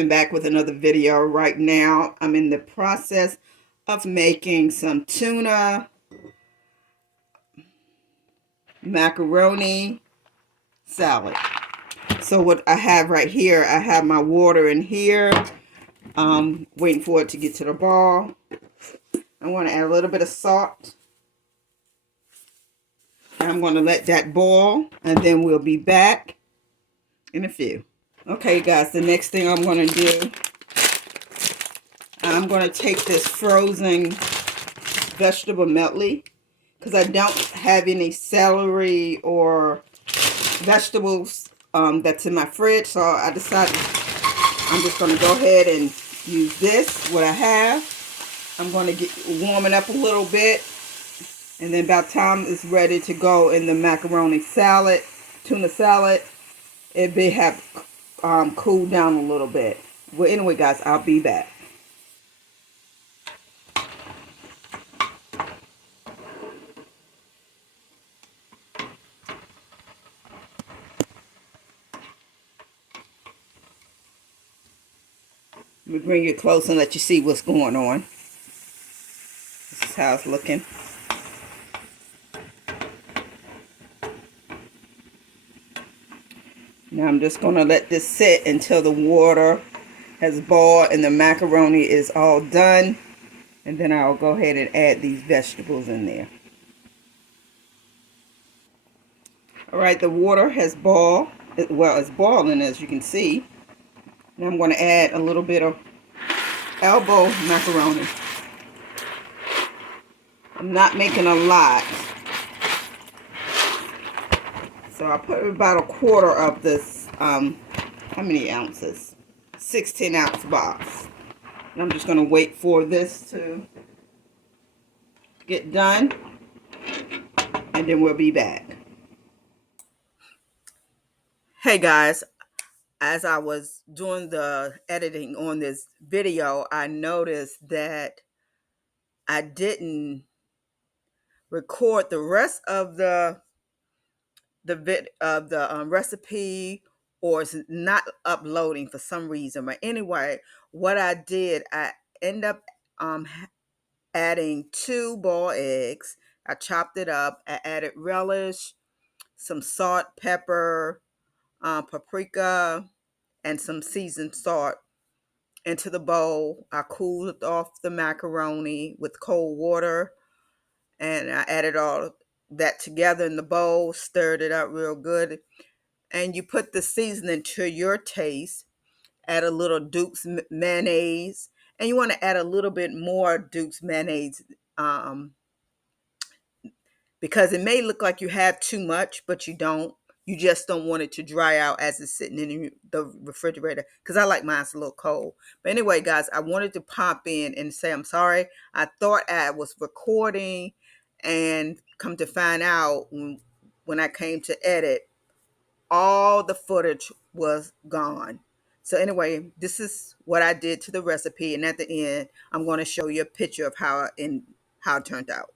coming back with another video. Right now I'm in the process of making some tuna macaroni salad. So what I have right here, I have my water in here, waiting for it to get to the ball. I'm going to add a little bit of salt. I'm going to let that boil, and then we'll be back in a few. Okay guys, the next thing I'm going to do, I'm going to take this frozen vegetable medley, because I don't have any celery or vegetables that's in my fridge, so I decided I'm just going to go ahead and use this, what I have. I'm going to get warming up a little bit, and then by the time it's ready to go in the macaroni salad, tuna salad, it may have cooled down a little bit. Well, anyway guys, I'll be back. Let me bring it close and let you see what's going on. This is how it's looking. Now I'm just going to let this sit until the water has boiled and the macaroni is all done. And then I'll go ahead and add these vegetables in there. Alright, the water has boiled. Well, it's boiling, as you can see. Now I'm going to add a little bit of elbow macaroni. I'm not making a lot, so I'll put about a quarter of this, how many ounces? 16-ounce box. And I'm just going to wait for this to get done, and then we'll be back. Hey guys, as I was doing the editing on this video, I noticed that I didn't record the rest of the recipe, or it's not uploading for some reason. But anyway, what I did, I end up adding 2 boiled eggs. I chopped it up. I added relish, some salt, pepper, paprika, and some seasoned salt into the bowl. I cooled off the macaroni with cold water, and I added all that together in the bowl, stirred it up real good. And you put the seasoning to your taste. Add a little Duke's mayonnaise, and you want to add a little bit more Duke's mayonnaise, because it may look like you have too much, but you don't. You just don't want it to dry out as it's sitting in the refrigerator, because I like mine a little cold. But anyway, guys, I wanted to pop in and say I'm sorry. I thought I was recording, and come to find out, when I came to edit, all the footage was gone. So anyway, this is what I did to the recipe, and at the end, I'm going to show you a picture of how it turned out.